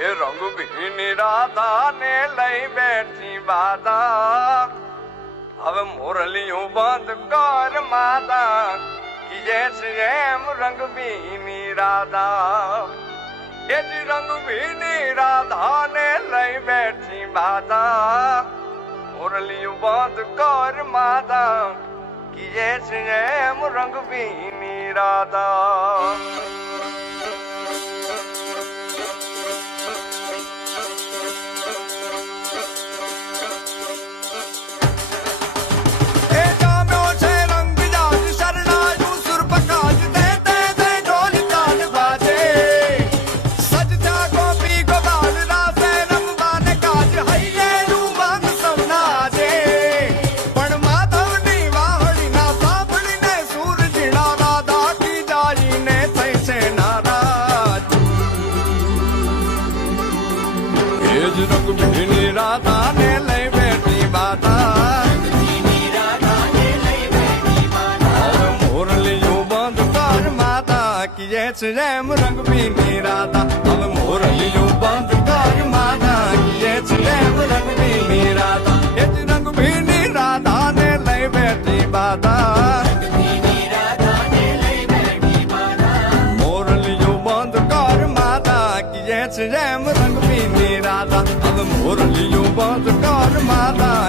એ રંગભીની રાધાને લઈ બેઠી બાધા હવે મોરલીયું બંધ કર માતા કીજે છે એમ રંગભીની રાધા એ રંગભીની રાધાને લઈ બેઠી બાધા મોરલીયું બંધ કર માતા કીજે છે એમ રંગભીની રાધા રંગભીની રાધાને લઈ બેઠી બાધા મોરલીયું બંધ કર માતા કીએ છે એમ રંગભીની રાધા હવે મોરલીયું બંધ કર માતા કીએ છે એમ રંગભીની રાધા એ જ રંગભીની રાધાને લઈ બેઠી બાધા મોરલીયું બંધ કર માતા કીએ છે એમ રંગભીની રાધા હવે મોરલીયું બંધ કર માતા